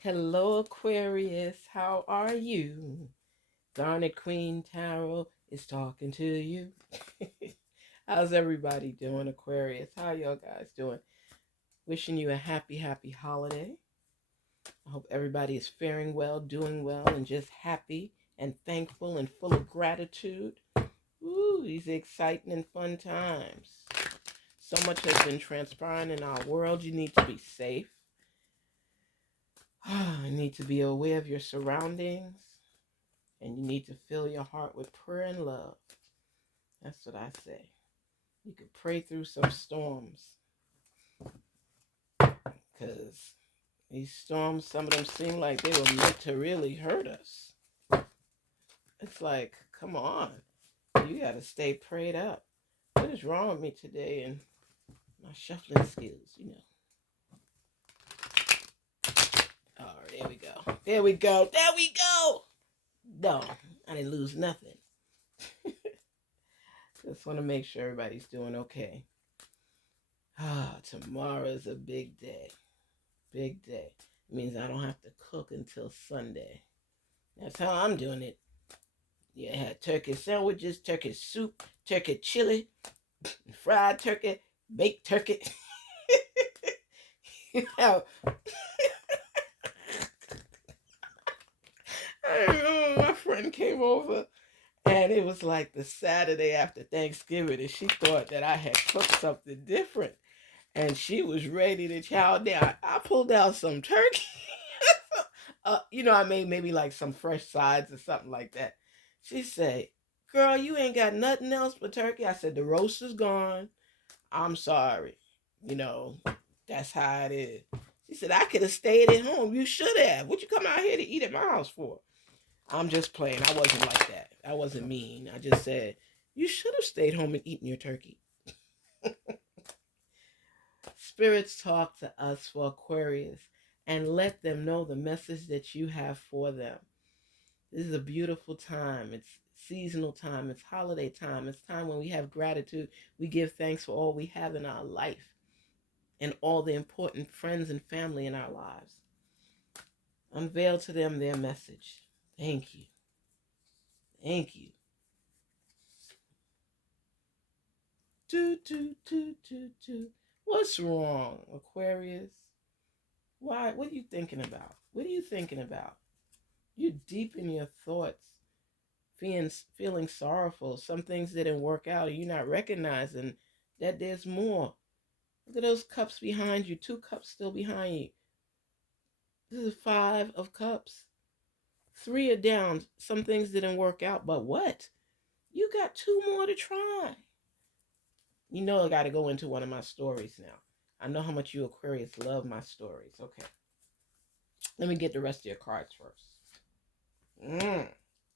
Hello, Aquarius. How are you? Garnet Queen Tarot is talking to you. How's everybody doing, Aquarius? How y'all guys doing? Wishing you a happy holiday. I hope everybody is faring well, doing well, and just happy and thankful and full of gratitude. Ooh, these exciting and fun times. So much has been transpiring in our world. You need to be safe. You need to be aware of your surroundings. And you need to fill your heart with prayer and love. That's what I say. You could pray through some storms. Because these storms, some of them seem like they were meant to really hurt us. It's like, come on. You got to stay prayed up. What is wrong with me today and my shuffling skills? Oh, there we go. There we go. There we go. No, I didn't lose nothing. Just want to make sure everybody's doing okay. Tomorrow is a big day. Big day. It means I don't have to cook until Sunday. That's how I'm doing it. Yeah, I had turkey sandwiches, turkey soup, turkey chili, fried turkey, baked turkey. you know, I remember my friend came over and it was like the Saturday after Thanksgiving and she thought that I had cooked something different. And she was ready to chow down. I pulled out some turkey. I made maybe like some fresh sides or something like that. She said, "Girl, you ain't got nothing else but turkey." I said, "The roast is gone. I'm sorry. You know, that's how it is." She said, "I could have stayed at home. You should have. What you come out here to eat at my house for?" I'm just playing. I wasn't like that. I wasn't mean. I just said, "You should have stayed home and eaten your turkey." Spirits talk to us for Aquarius and let them know the message that you have for them. This is a beautiful time. It's seasonal time. It's holiday time. It's time when we have gratitude. We give thanks for all we have in our life and all the important friends and family in our lives. Unveil to them their message. Thank you. Thank you. Do. What's wrong, Aquarius? Why? What are you thinking about? What are you thinking about? You're deep in your thoughts, feeling sorrowful. Some things didn't work out, and you're not recognizing that there's more. Look at those cups behind you. Two cups still behind you. This is 5 of cups. 3 are down. Some things didn't work out, but what? You got 2 more to try. I got to go into one of my stories now. I know how much you Aquarius love my stories. Okay. Let me get the rest of your cards first.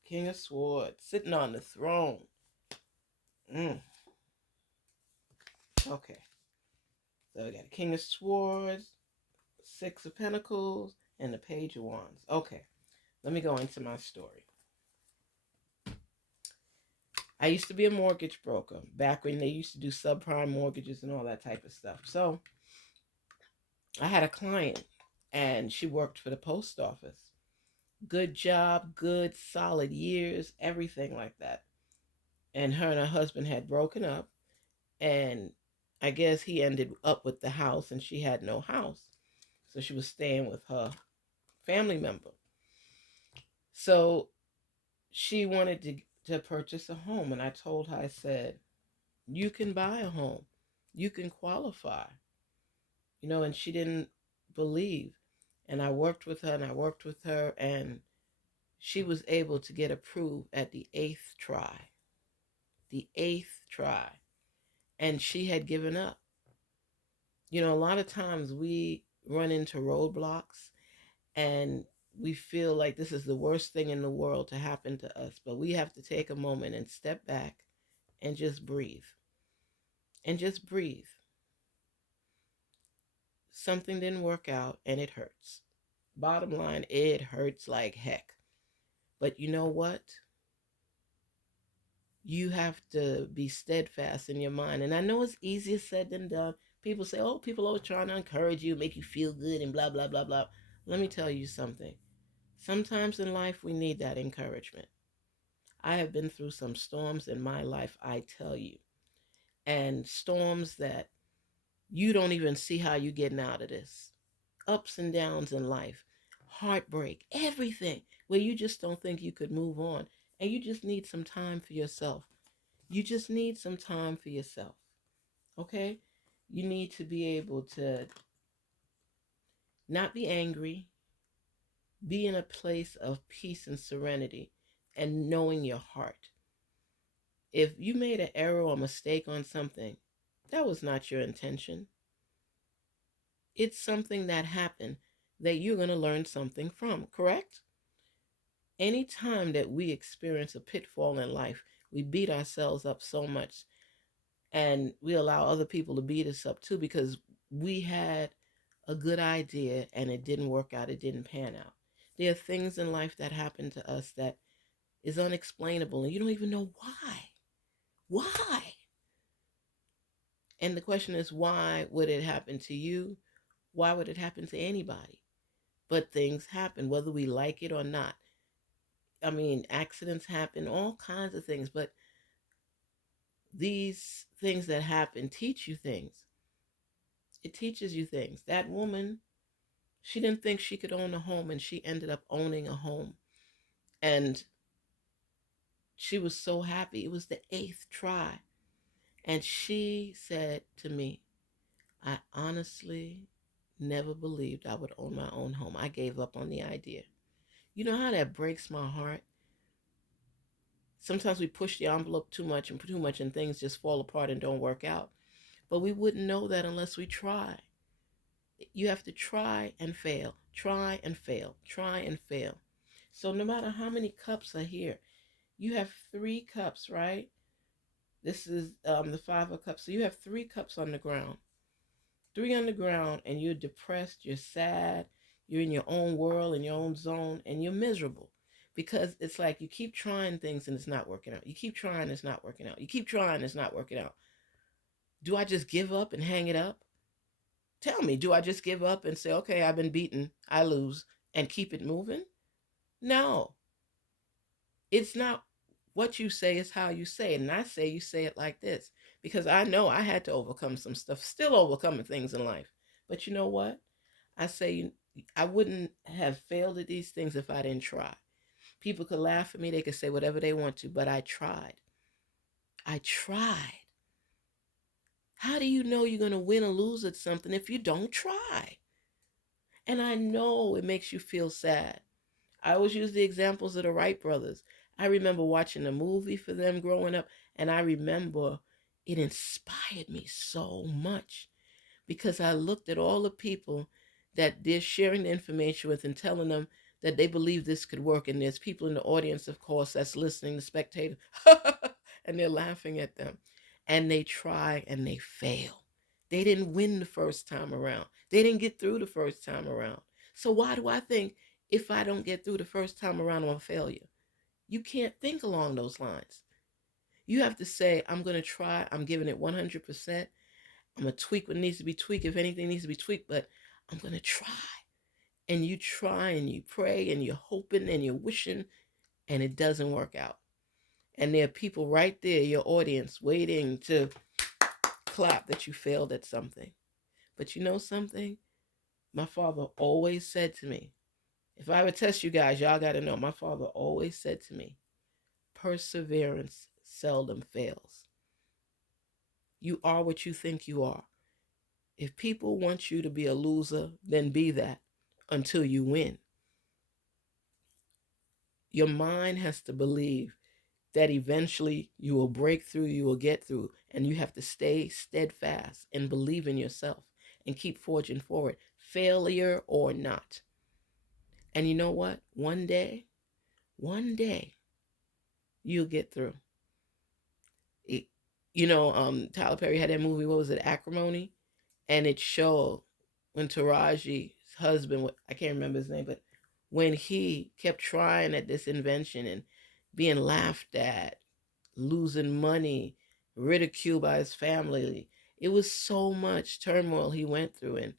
King of Swords, sitting on the throne. Okay. So we got King of Swords, 6 of Pentacles, and the Page of Wands. Okay. Let me go into my story. I used to be a mortgage broker back when they used to do subprime mortgages and all that type of stuff. So I had a client and she worked for the post office. Good job, good, solid years, everything like that. And her husband had broken up, and I guess he ended up with the house and she had no house. So she was staying with her family member. So she wanted to purchase a home. And I told her, I said, you can buy a home. You can qualify. And she didn't believe. And I worked with her and I worked with her, and she was able to get approved at the 8th try. The 8th try. And she had given up. A lot of times we run into roadblocks and we feel like this is the worst thing in the world to happen to us. But we have to take a moment and step back and just breathe. And just breathe. Something didn't work out and it hurts. Bottom line, it hurts like heck. But you know what? You have to be steadfast in your mind. And I know it's easier said than done. People say, oh, people always trying to encourage you, make you feel good and blah, blah, blah, blah. Let me tell you something. Sometimes in life we need that encouragement. I have been through some storms in my life, I tell you, and storms that you don't even see how you're getting out of this. Ups and downs in life, heartbreak, everything, where you just don't think you could move on. And you just need some time for yourself. You just need some time for yourself. Okay? You need to be able to not be angry, be in a place of peace and serenity, and knowing your heart. If you made an error or mistake on something, that was not your intention. It's something that happened that you're going to learn something from, correct? Anytime that we experience a pitfall in life, we beat ourselves up so much, and we allow other people to beat us up too, because we had a good idea and it didn't work out, it didn't pan out. There are things in life that happen to us that is unexplainable and you don't even know why. Why? And the question is, why would it happen to you? Why would it happen to anybody? But things happen, whether we like it or not. I mean, accidents happen, all kinds of things, but these things that happen teach you things. It teaches you things. That woman, she didn't think she could own a home, and she ended up owning a home. And she was so happy. It was the eighth try. And she said to me, I honestly never believed I would own my own home. I gave up on the idea. You know how that breaks my heart? Sometimes we push the envelope too much, and things just fall apart and don't work out. But we wouldn't know that unless we try. You have to try and fail, try and fail, try and fail. So no matter how many cups are here, you have three cups, right? This is the five of cups. So you have three cups on the ground. Three on the ground, and you're depressed, you're sad, you're in your own world, in your own zone, and you're miserable. Because it's like you keep trying things and it's not working out. You keep trying, it's not working out. You keep trying, it's not working out. Do I just give up and hang it up? Tell me, do I just give up and say, okay, I've been beaten, I lose, and keep it moving? No, it's not what you say, is how you say it. And I say you say it like this because I know I had to overcome some stuff, still overcoming things in life. But you know what? I say I wouldn't have failed at these things if I didn't try. People could laugh at me, they could say whatever they want to, but I tried. I tried. How do you know you're going to win or lose at something if you don't try? And I know it makes you feel sad. I always use the examples of the Wright brothers. I remember watching a movie for them growing up, and I remember it inspired me so much because I looked at all the people that they're sharing the information with and telling them that they believe this could work. And there's people in the audience, of course, that's listening, the spectator, and they're laughing at them. And they try and they fail. They didn't win the first time around. They didn't get through the first time around. So why do I think if I don't get through the first time around, I'm a failure? You can't think along those lines. You have to say, I'm going to try. I'm giving it 100%. I'm going to tweak what needs to be tweaked if anything needs to be tweaked, but I'm going to try. And you try and you pray and you're hoping and you're wishing and it doesn't work out. And there are people right there, your audience, waiting to clap that you failed at something. But you know something? My father always said to me, if I ever test you guys, y'all got to know, my father always said to me, perseverance seldom fails. You are what you think you are. If people want you to be a loser, then be that until you win. Your mind has to believe that eventually you will break through, you will get through, and you have to stay steadfast and believe in yourself and keep forging forward, failure or not. And you know what? One day, you'll get through. It, Tyler Perry had that movie, what was it, Acrimony? And it showed when Taraji's husband, I can't remember his name, but when he kept trying at this invention and being laughed at, losing money, ridiculed by his family, it was so much turmoil he went through. And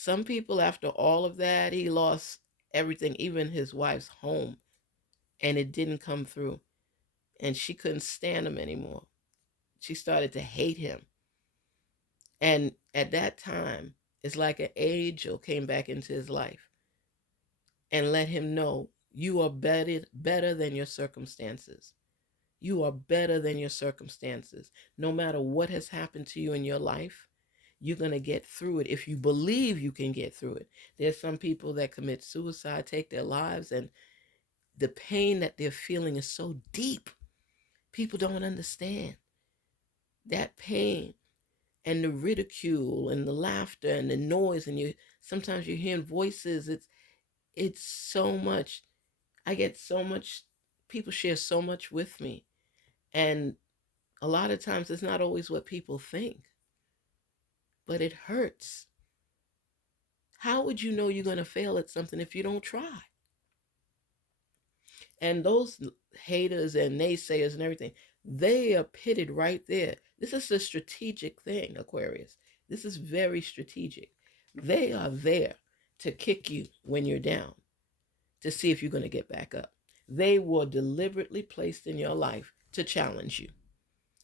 Some people, after all of that, he lost everything, even his wife's home, and it didn't come through. And she couldn't stand him anymore. She started to hate him. And at that time, it's like an angel came back into his life and let him know you are better than your circumstances. You are better than your circumstances. No matter what has happened to you in your life, you're going to get through it if you believe you can get through it. There's some people that commit suicide, take their lives, and the pain that they're feeling is so deep. People don't understand that pain and the ridicule and the laughter and the noise, and you sometimes you're hearing voices. It's so much. I get so much. People share so much with me, and a lot of times it's not always what people think, but it hurts. How would you know you're going to fail at something if you don't try? And those haters and naysayers and everything, they are pitted right there. This is a strategic thing, Aquarius. This is very strategic. They are there to kick you when you're down, to see if you're going to get back up. They were deliberately placed in your life to challenge you.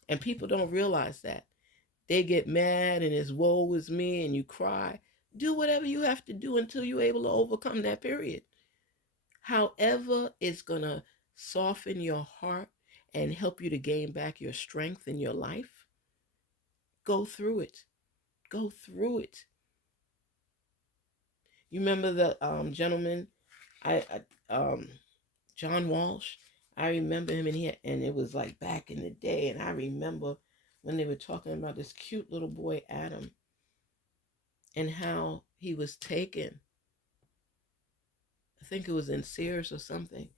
And people don't realize that. They get mad and it's woe is me and you cry. Do whatever you have to do until you're able to overcome that period. However, it's going to soften your heart and help you to gain back your strength in your life. Go through it. Go through it. You remember the gentleman, I John Walsh. I remember him, and it was like back in the day. And I remember when they were talking about this cute little boy Adam and how he was taken. I think it was in Sears or something.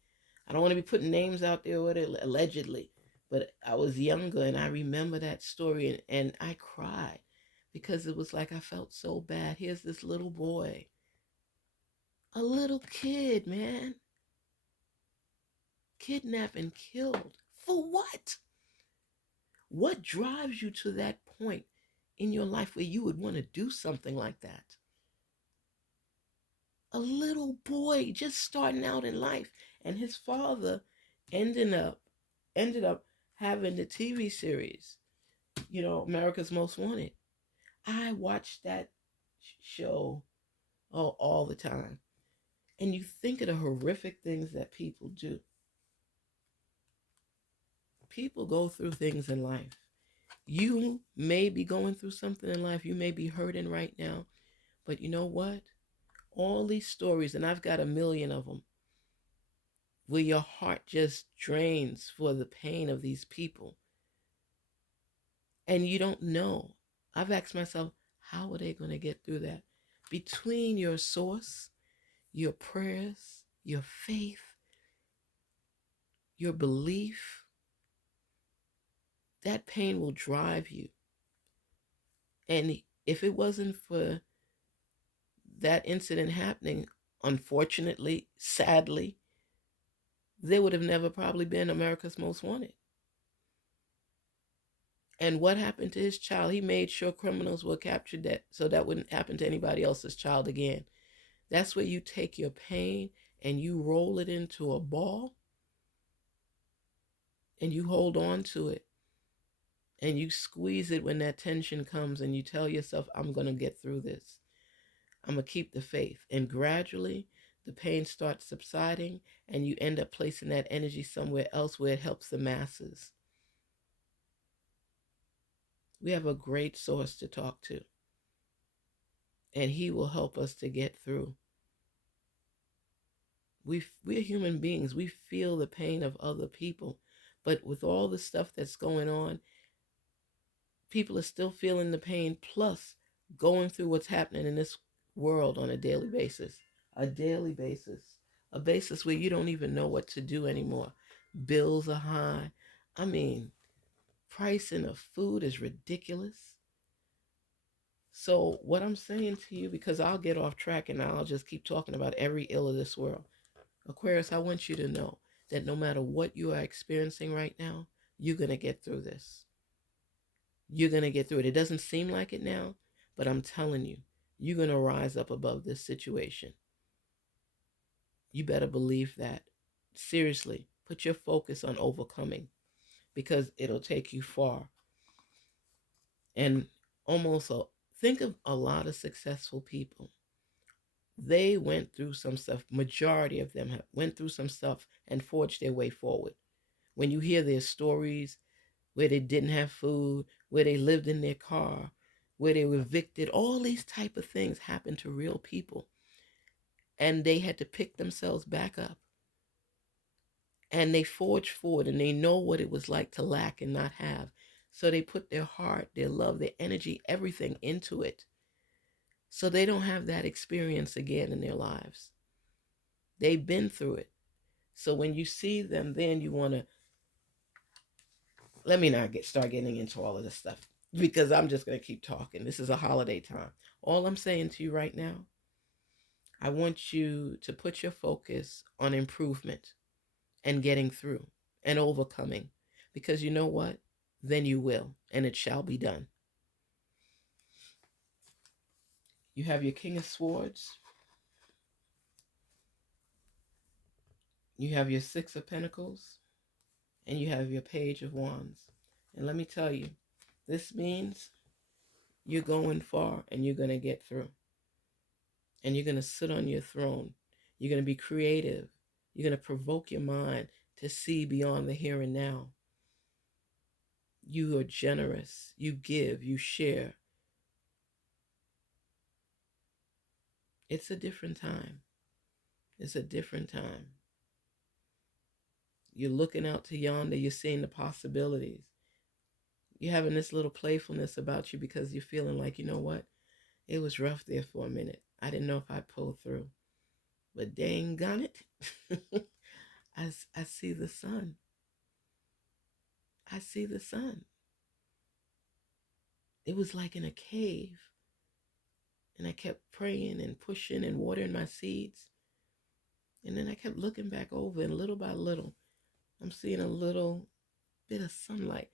I don't want to be putting names out there with it allegedly, but I was younger and I remember that story, and I cried because it was like I felt so bad. Here's this little boy, a little kid, man, kidnapped and killed. For what? What drives you to that point in your life where you would want to do something like that? A little boy just starting out in life, and his father ended up ended up having the TV series, America's Most Wanted. I watched that show all the time. And you think of the horrific things that people do. People go through things in life. You may be going through something in life. You may be hurting right now. But you know what? All these stories, and I've got a million of them, where your heart just drains for the pain of these people. And you don't know. I've asked myself, how are they going to get through that? Between your source, your prayers, your faith, your belief, that pain will drive you. And if it wasn't for that incident happening, unfortunately, sadly, there would have never probably been America's Most Wanted. And what happened to his child? He made sure criminals were captured that so that wouldn't happen to anybody else's child again. That's where you take your pain and you roll it into a ball and you hold on to it and you squeeze it when that tension comes and you tell yourself, I'm going to get through this. I'm going to keep the faith. And gradually the pain starts subsiding and you end up placing that energy somewhere else where it helps the masses. We have a great source to talk to, and he will help us to get through. We're human beings. We feel the pain of other people. But with all the stuff that's going on, people are still feeling the pain, plus going through what's happening in this world on a daily basis. A daily basis. A basis where you don't even know what to do anymore. Bills are high. I mean, pricing of food is ridiculous. So what I'm saying to you, because I'll get off track and I'll just keep talking about every ill of this world. Aquarius, I want you to know that no matter what you are experiencing right now, you're going to get through this. You're going to get through it. It doesn't seem like it now, but I'm telling you, You're going to rise up above this situation. You better believe that. Seriously, put your focus on overcoming because it'll take you far. And almost think of a lot of successful people. They went through some stuff. Majority of them have went through some stuff and forged their way forward. When you hear their stories where they didn't have food, where they lived in their car, where they were evicted, all these type of things happened to real people. And they had to pick themselves back up. And they forged forward and they know what it was like to lack and not have. So they put their heart, their love, their energy, everything into it. So they don't have that experience again in their lives. They've been through it. So when you see them, then you want to, let me not start getting into all of this stuff because I'm just going to keep talking. This is a holiday time. All I'm saying to you right now, I want you to put your focus on improvement and getting through and overcoming, because you know what? Then you will, and it shall be done. You have your King of Swords. You have your Six of Pentacles. And you have your Page of Wands. And let me tell you, this means you're going far and you're going to get through. And you're going to sit on your throne. You're going to be creative. You're going to provoke your mind to see beyond the here and now. You are generous. You give. You share. It's a different time. It's a different time. You're looking out to yonder. You're seeing the possibilities. You're having this little playfulness about you because you're feeling like, you know what? It was rough there for a minute. I didn't know if I'd pull through. But dang on it. I see the sun. I see the sun. It was like in a cave. And I kept praying and pushing and watering my seeds. And then I kept looking back over, and little by little, I'm seeing a little bit of sunlight.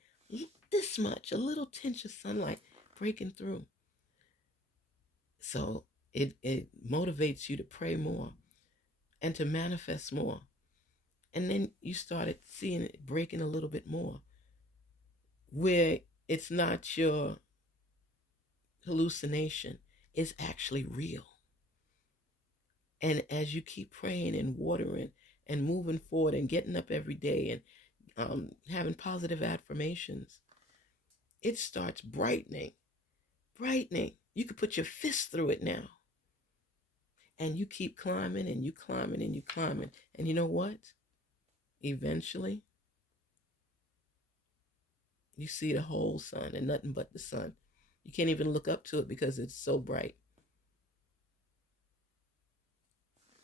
This much, a little tinge of sunlight breaking through. So it motivates you to pray more and to manifest more. And then you started seeing it breaking a little bit more, where it's not your hallucination, it's actually real. And as you keep praying and watering and moving forward and getting up every day and having positive affirmations, it starts brightening, brightening. You could put your fist through it now. And you keep climbing and you climbing and you climbing. And you know what? Eventually, you see the whole sun and nothing but the sun. You can't even look up to it because it's so bright.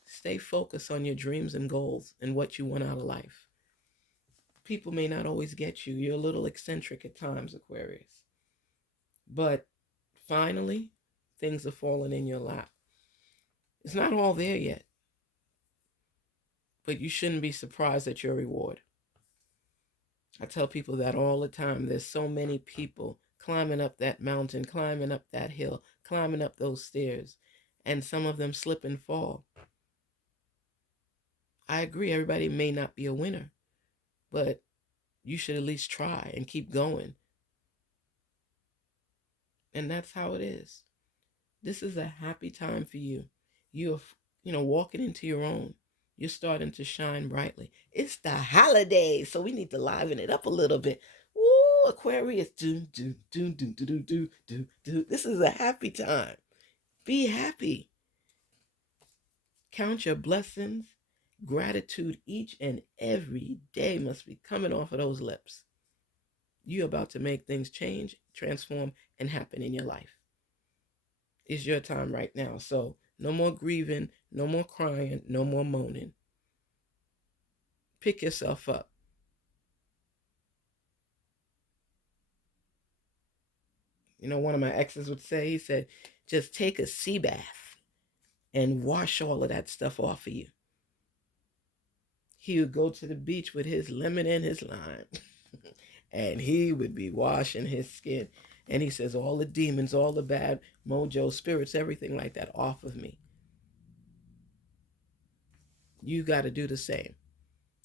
Stay focused on your dreams and goals and what you want out of life. People may not always get you. You're a little eccentric at times, Aquarius. But finally, things are falling in your lap. It's not all there yet. But you shouldn't be surprised at your reward. I tell people that all the time. There's so many people climbing up that mountain, climbing up that hill, climbing up those stairs, and some of them slip and fall. I agree, everybody may not be a winner, but you should at least try and keep going. And that's how it is. This is a happy time for you. You're, walking into your own. You're starting to shine brightly. It's the holidays, so we need to liven it up a little bit. Ooh, Aquarius, do, do, do, do, do, do, do, do, do. This is a happy time. Be happy. Count your blessings. Gratitude each and every day must be coming off of those lips. You're about to make things change, transform, and happen in your life. It's your time right now. So no more grieving, no more crying, no more moaning. Pick yourself up. One of my exes would say, he said, just take a sea bath and wash all of that stuff off of you. He would go to the beach with his lemon and his lime and he would be washing his skin. And he says, all the demons, all the bad mojo spirits, everything like that off of me. You got to do the same.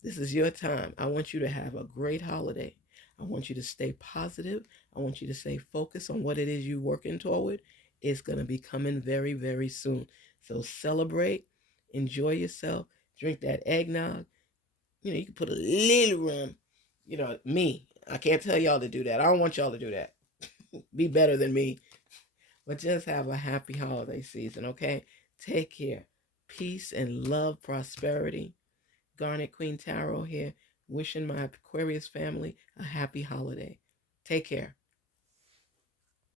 This is your time. I want you to have a great holiday. I want you to stay positive. I want you to stay focused on what it is you're working toward. It's going to be coming very, very soon. So celebrate, enjoy yourself, drink that eggnog. You can put a little rum. Me, I can't tell y'all to do that. I don't want y'all to do that. Be better than me. But just have a happy holiday season, okay? Take care. Peace and love, prosperity. Garnet Queen Tarot here, wishing my Aquarius family a happy holiday. Take care.